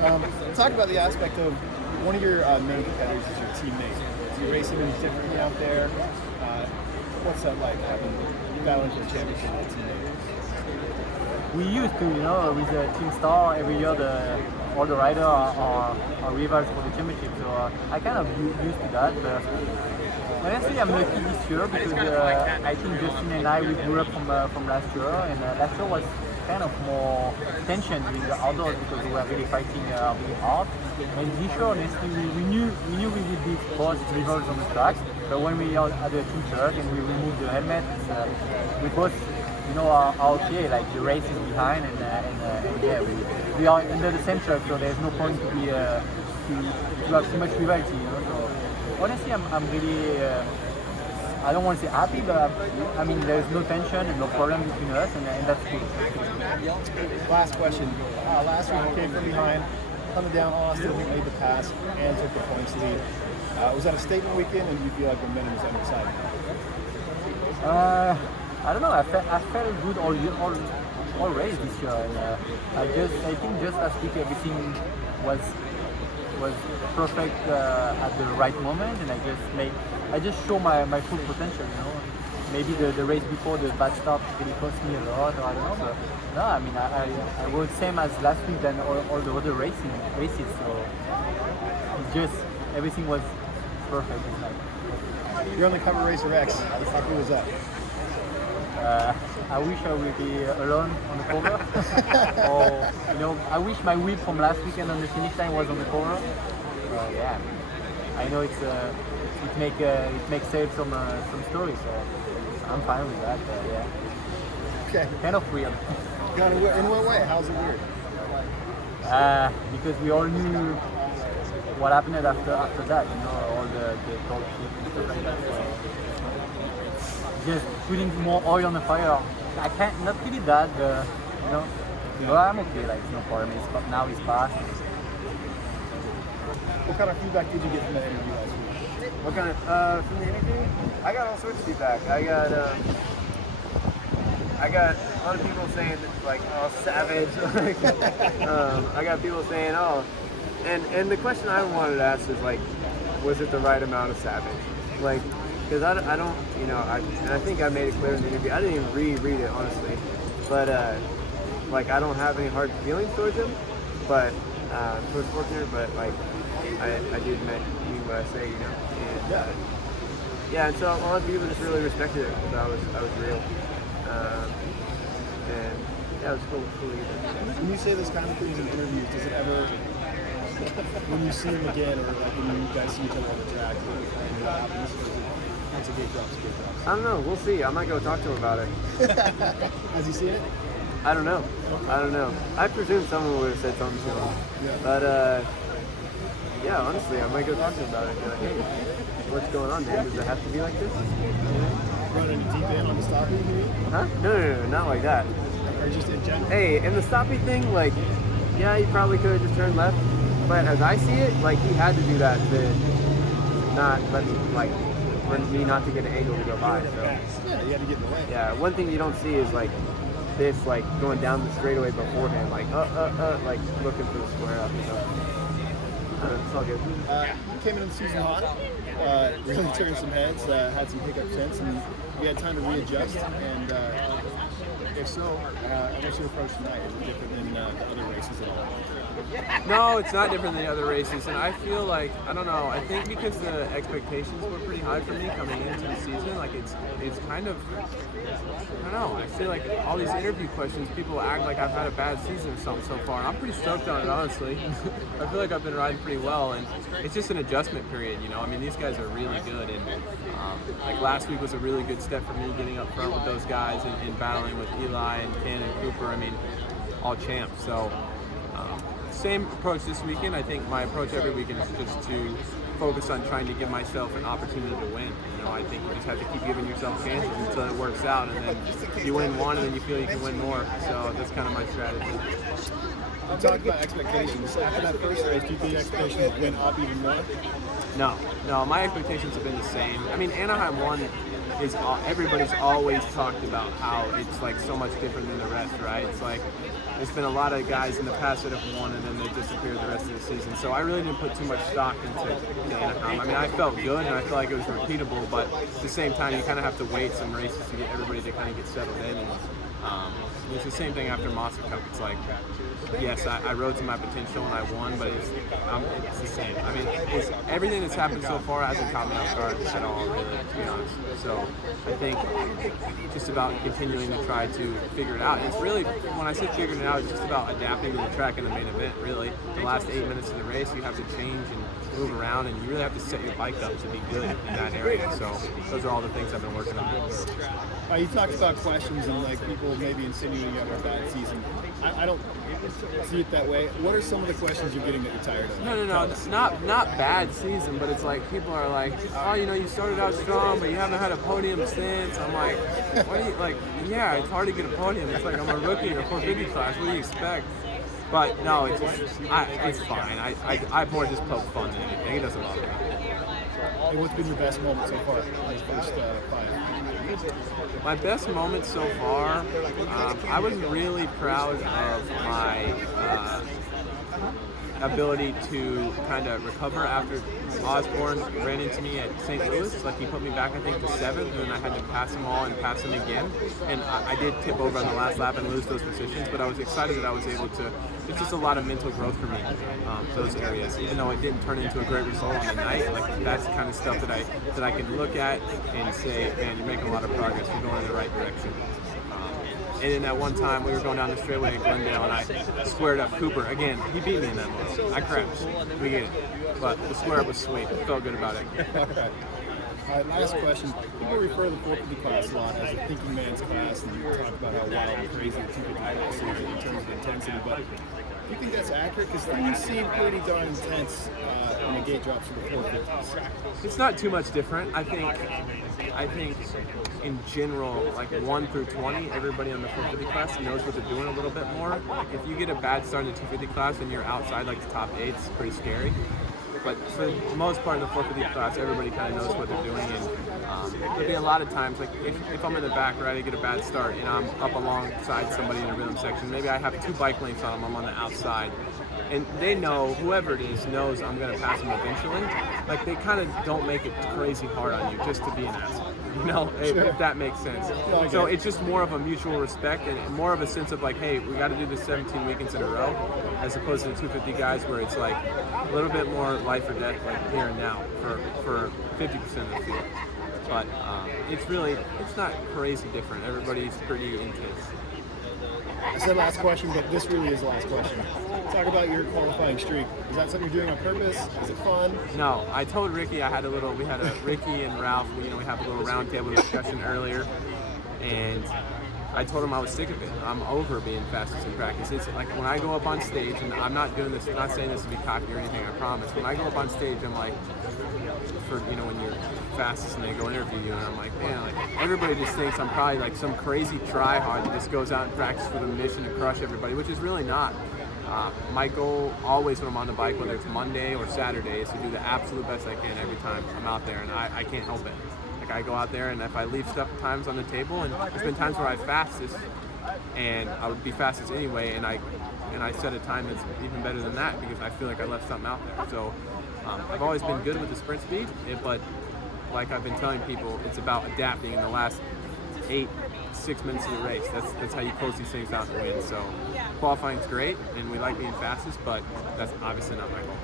Talk about the aspect of one of your main competitors is your teammate. You race him differently out there. What's that like, having battling for a championship with a teammate? We used to, with the Team Star every year, all the riders are rivals for the championship. So I kind of used to that. But honestly, I'm lucky this year because I think Justin and I we grew up from last year, and last year was kind of more tension with the outdoors because we were really fighting really hard. And this year, honestly, we knew we would be both rivals on the track. But when we had the team shirt and we removed the helmet, we both are okay. Like the race is behind, and yeah, we are under the same truck, so there's no point to be to have too much rivalry. So honestly, I'm really. I don't want to say happy, but I mean there's no tension and no problem between us, and that's good. Last question. Last week you came from behind, coming down Austin, you made the pass and took the points lead. Was that a statement weekend, and do you feel like momentum was on your side? I don't know. I felt good all race this year, and I think just last week everything was perfect at the right moment, and I just show my full potential. Maybe the race before the bad start really cost me a lot, or I don't know. But no, I mean I was same as last week than all the other races. So it's just everything was perfect. You're on the cover of Racer X. How cool was that? I wish I would be alone on the cover. Or I wish my whip from last weekend on the finish line was on the cover. Yeah, I know it makes sales some stories, so I'm fine with that. Yeah. Okay. Kind of weird. In what way? How's it weird? Because we all knew what happened after that. All the talk shit and stuff like that. So just putting more oil on the fire. I can't, not really that, but I'm okay. Like no problem. Now it's past. What kind of feedback did you get from that interview last week? What kind of from the interview? I got all sorts of feedback. I got a lot of people saying like, "Oh, savage." I got people saying, "Oh," and the question I wanted to ask is like, was it the right amount of savage? Like, because I don't, and I think I made it clear in the interview. I didn't even reread it honestly, but like I don't have any hard feelings towards him, but towards Forkner, but like I did mean what I say, and yeah, and so a lot of people just really respected it because I was real, and yeah, it was cool to get that. When you say those kind of things in interviews, does it ever, when you see him again, or like when you guys see each other on the track, what happens? Once a gate drops, I don't know. We'll see. I might go talk to him about it. Has he seen it? I don't know. I presume someone would have said something to him. Yeah. But yeah, honestly, I might go talk to him about it. Like, hey, what's going on, man? Does it have to be like this? Running deep in on the stopping, Huh? No, not like that. Or just in general? Hey, and the stopping thing, like, yeah, he probably could have just turned left. But as I see it, like, he had to do that to not let me, like, for me not to get an angle to go by. So yeah, you had to get in the way. Yeah, one thing you don't see is like this, like going down the straightaway beforehand, like like looking for the square up. So it's all good. Came into the season hot, really turned some heads, had some hiccups since, and we had time to readjust. And if so, what's your approach tonight? Is it different than the other races at all? No, it's not different than the other races, and I feel like, I don't know, I think because the expectations were pretty high for me coming into the season, like it's kind of, I don't know, I feel like all these interview questions, people act like I've had a bad season or something so far, and I'm pretty stoked on it, honestly. I feel like I've been riding pretty well, and it's just an adjustment period, I mean, these guys are really good, and like last week was a really good step for me getting up front with those guys and battling with Eli and Ken and Cooper, I mean, all champs, so same approach this weekend. I think my approach every weekend is just to focus on trying to give myself an opportunity to win. I think you just have to keep giving yourself chances until it works out, and then you win one, and then you feel you can win more. So that's kind of my strategy. You talked about expectations. After that first race, do you think expectations went up even more? No, my expectations have been the same. I mean, Anaheim won everybody's always talked about how it's like so much different than the rest, right? It's like there's been a lot of guys in the past that have won and then they disappeared the rest of the season. So I really didn't put too much stock into Anaheim. I mean, I felt good and I felt like it was repeatable, but at the same time, you kind of have to wait some races to get everybody to kind of get settled in. And, it's the same thing after Monster Cup. It's like, yes, I rode to my potential and I won, but it's the same. I mean, everything that's happened so far hasn't caught me off guard at all, really, to be honest. So I think just about continuing to try to figure it out. And it's really, when I say figuring it out, it's just about adapting to the track in the main event, really. The last 8 minutes of the race, you have to change and move around, and you really have to set your bike up to be good in that area. So those are all the things I've been working on. You talked about questions and like people maybe insinuating you have a bad season. I don't see it that way. What are some of the questions you're getting that you're tired of? No. It's not bad season, but it's like people are like, oh, you started out strong, but you haven't had a podium since. I'm like, what do you like? Yeah, it's hard to get a podium. It's like I'm a rookie in a 450 class. What do you expect? But no, it's fine. I more just poke fun than anything. It doesn't bother me. Hey, what's been your best moment so far in those first 5? My best moment so far, I was really proud of my ability to kind of recover after Osborne ran into me at St. Louis. Like, he put me back, I think, to 7th, and then I had to pass him all and pass him again. And I did tip over on the last lap and lose those positions, but I was excited that I was able to. It's just a lot of mental growth for me, those areas. Even though it didn't turn into a great result on the night, like, that's the kind of stuff that I can look at and say, man, you're making a lot of progress. You're going in the right direction. And then at one time, we were going down the straightaway at Glendale, and I squared up Cooper. Again, he beat me in that one. I crashed. We get it. But the square up was sweet. I felt good about it. All right, last question. People refer to the 450 class a lot as a thinking man's class, and you talk about how wild and crazy the 250 class is in terms of intensity. But do you think that's accurate? Because things seem pretty darn intense when the gate drops to the 450s. It's not too much different. I think in general, like 1 through 20, everybody on the 450 class knows what they're doing a little bit more. Like, if you get a bad start in the 250 class and you're outside like the top 8, it's pretty scary. But for the most part in the 450 class, everybody kind of knows what they're doing. And there'll be a lot of times, like if I'm in the back, right, I get a bad start and I'm up alongside somebody in a rhythm section. Maybe I have 2 bike lanes on them, I'm on the outside. And they know, whoever it is knows I'm going to pass them eventually. Like, they kind of don't make it crazy hard on you just to be an asshole. If that makes sense. So it's just more of a mutual respect and more of a sense of like, hey, we got to do this 17 weekends in a row, as opposed to the 250 guys where it's like a little bit more life or death, like here and now for 50% of the field. But it's not crazy different. Everybody's pretty intense. I said last question, but this really is the last question. Talk about your qualifying streak. Is that something you're doing on purpose? Is it fun? No, I told Ricky we had a Ricky and Ralph, we have a little round table discussion earlier, and I told him I was sick of it. I'm over being fastest in practice. It's like when I go up on stage, and I'm not doing this, I'm not saying this to be cocky or anything, I promise. When I go up on stage, I'm like, when you're fastest and they go interview you, and I'm like, man, like, everybody just thinks I'm probably like some crazy try-hard that just goes out and practices for the mission to crush everybody, which is really not. My goal always when I'm on the bike, whether it's Monday or Saturday, is to do the absolute best I can every time I'm out there, and I can't help it. Like, I go out there, and if I leave stuff times on the table, and there's been times where I fastest, and I would be fastest anyway, and I set a time that's even better than that because I feel like I left something out there. So I've always been good with the sprint speed, but like I've been telling people, it's about adapting in the last 6 minutes of the race. That's how you close these things out and win. So qualifying is great, and we like being fastest, but that's obviously not my goal.